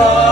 Oh.